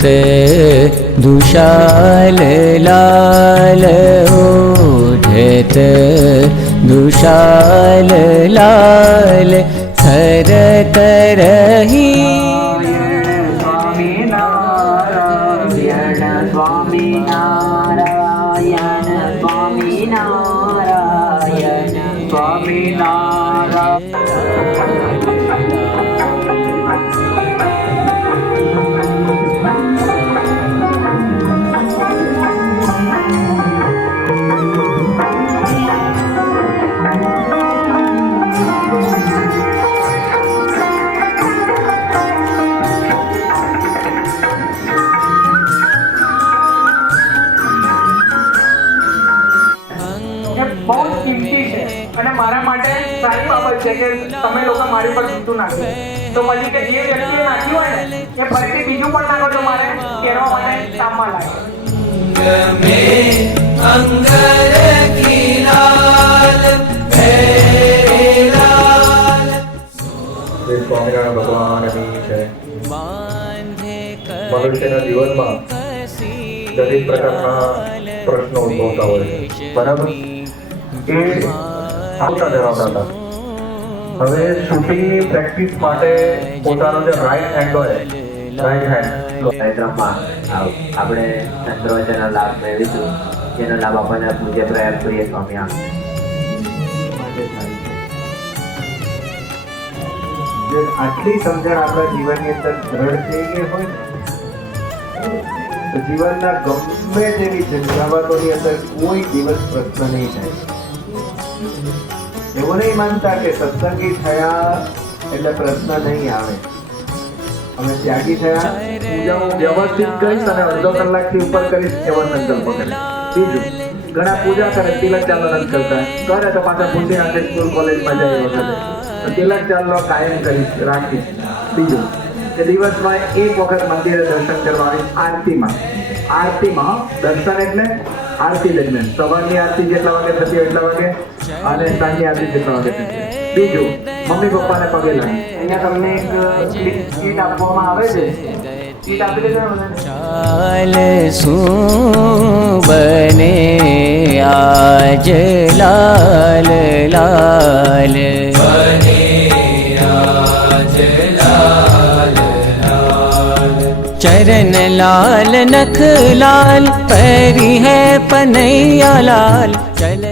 उठत दुशाल लाल उठत दुशाल लाल थर करही स्वामी नारायण स्वामी नारायण स्वामी नारायण स्वामी બહુ જ કિંમતી છે અને મારા માટે સારી બાબત છે કે તમે લોકો મારી પર જૂતું નાખ્યું. તો પછી કે જે વ્યક્તિએ નાખ્યું હોય ને એ ફરીથી બીજું પણ નાખો તો મારે કહેવા માટે કામમાં લાગે. સ્વામિનારાયણ ભગવાનની જય. મનુષ્યના જીવનમાં દરેક પ્રકારના પ્રશ્નો ઉદ્ભવતા હોય છે, બરાબર? એ આવતા ધરાવતા હતા. હવે શૂટિંગની પ્રેક્ટિસ માટે પોતાનો જે રાઈટ હેન્ડ હોય, રાઈટ હેન્ડ કાર્યક્રમમાં આપણે ચંદ્રવચનનો લાભ મેળવીશું, જેનો લાભ આપણને પૂજ્ય પ્રયાસ કરીએ સ્વામી આટલી સમજણ આપણા જીવનની અંદર દ્રઢ થઈ ગઈ હોય તો જીવનના ગમે તેવી ઝંઝાવાતોની અંદર કોઈ દિવસ પ્રશ્ન નહીં થાય. એવું નહીં માનતા કે સત્સંગી થયા એટલે પ્રશ્ન નહીં આવે. અમે ત્યાગી થયા, પૂજા હું વ્યવસ્થિત કરીશ અને અડધો કલાકથી ઉપર કરીશ એવો સંકલ્પ કરે. બીજું, ઘણા પૂજા કરે, તિલક ચાલો નથી કરતા, કરે તો પાછા પૂછી નાખે સ્કૂલ કોલેજમાં જાય વખતે તિલક ચાલો કાયમ કરીશ, રાખીશ. બીજું કે દિવસમાં એક વખત મંદિરે દર્શન કરવા આવીશ, આરતીમાં દર્શન એટલે આરતી દરમિયાન સવારની આરતી જેટલા વાગે થતી હોય એટલા વાગે અને સાંજની આરતી જેટલા વાગે થતી. બીજું, મમ્મી પપ્પાને પગે લાગે. અહીંયા તમને એક કીટ આપવામાં આવે છે, કીટ આપી દેજો ને. ચાલ શું બને આજ લાલ લાલ चरण लाल नख लाल पैरी है पनैया लाल चल